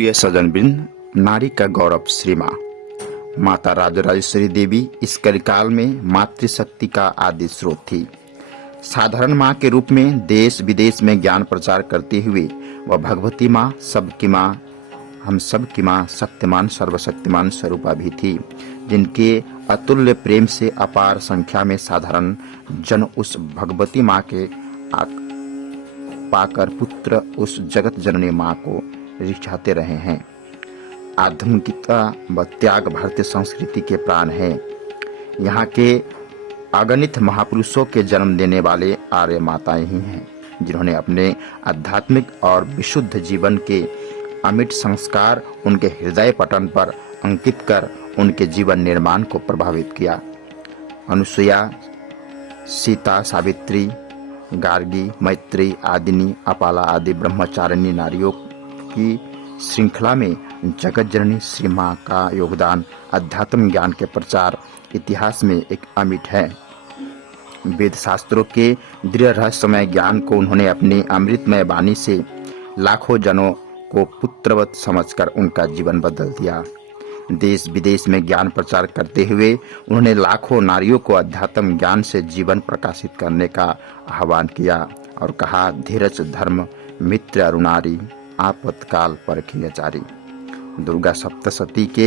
प्रिय सज्जनवृंद, नारी का गौरव श्री माँ माता राजराजेश्वरी देवी इस कलिकाल में मातृशक्ति का आदि स्रोत थी। साधारण माँ के रूप में देश विदेश में ज्ञान प्रचार करते हुए वह भगवती माँ, सबकी माँ, हम सब की माँ, शक्तिमान सर्वशक्तिमान स्वरूपा भी थी, जिनके अतुल्य प्रेम से अपार संख्या में साधारण जन उस भगवती माँ के पाकर पुत्र उस जगत जननी माँ को रिझाते रहे हैं। आध्यात्मिकता व त्याग भारतीय संस्कृति के प्राण है। यहाँ के अगणित महापुरुषों के जन्म देने वाले आर्य माताएं ही हैं, जिन्होंने अपने आध्यात्मिक और विशुद्ध जीवन के अमिट संस्कार उनके हृदय पटल पर अंकित कर उनके जीवन निर्माण को प्रभावित किया। अनुसुईया, सीता, सावित्री, गार्गी, मैत्री, आदिनी, अपाला आदि ब्रह्मचारिणी नारियों की श्रृंखला में जगत जननी श्री माँ का योगदान अध्यात्म ज्ञान के प्रचार इतिहास में एक अमिट है। वेद शास्त्रों के दृढ़ रहस्यमय ज्ञान को उन्होंने अपनी अमृतमय वाणी से लाखों जनों को पुत्रवत समझकर उनका जीवन बदल दिया। देश विदेश में ज्ञान प्रचार करते हुए उन्होंने लाखों नारियों को अध्यात्म ज्ञान से जीवन प्रकाशित करने का आह्वान किया और कहा, धीरज धर्म मित्र अरुणारी, आपत्काल परखिय चारी। दुर्गा सप्तशती के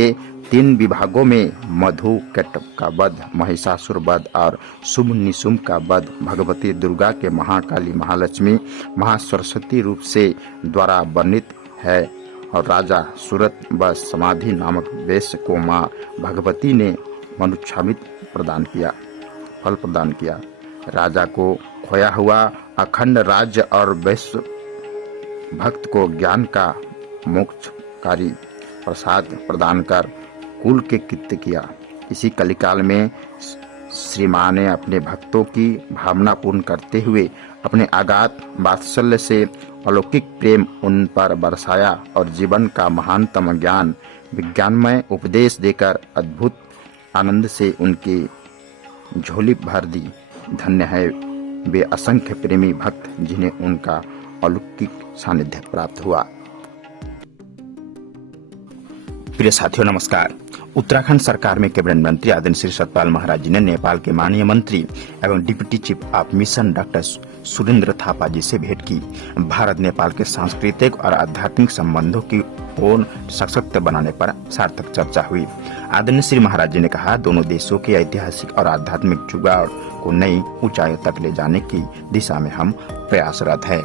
3 विभागों में मधु कट का वध, महिषासुर वध और शुभ निशुंभ का वध भगवती दुर्गा के महाकाली, महालक्ष्मी, महासरस्वती रूप से द्वारा वर्णित है और राजा सूरत व समाधि नामक वेश को माँ भगवती ने मनुष्यामित फल प्रदान किया। राजा को खोया हुआ अखंड राज्य और वैश्य भक्त को ज्ञान का मोक्षकारी प्रसाद प्रदान कर कुल के कृत्य किया। इसी कलिकाल में श्री माँ ने अपने भक्तों की भावना पूर्ण करते हुए अपने अगाध वात्सल्य से अलौकिक प्रेम उन पर बरसाया और जीवन का महानतम ज्ञान विज्ञानमय उपदेश देकर अद्भुत आनंद से उनकी झोली भर दी। धन्य है वे असंख्य प्रेमी भक्त जिन्हें उनका अलौकिक सानिध्य प्राप्त हुआ। प्रिय साथियों, नमस्कार। उत्तराखंड सरकार में कैबिनेट मंत्री आदरणीय श्री सतपाल महाराज जी ने नेपाल के माननीय मंत्री एवं deputy chief of mission doctor Surendra Thapa ji से भेंट की। भारत नेपाल के सांस्कृतिक और आध्यात्मिक संबंधों की और सशक्त बनाने पर सार्थक चर्चा हुई। आदरणीय श्री महाराज जी ने कहा, दोनों देशों के ऐतिहासिक और आध्यात्मिक जुगाड़ को नई ऊंचाई तक ले जाने की दिशा में हम प्रयासरत है।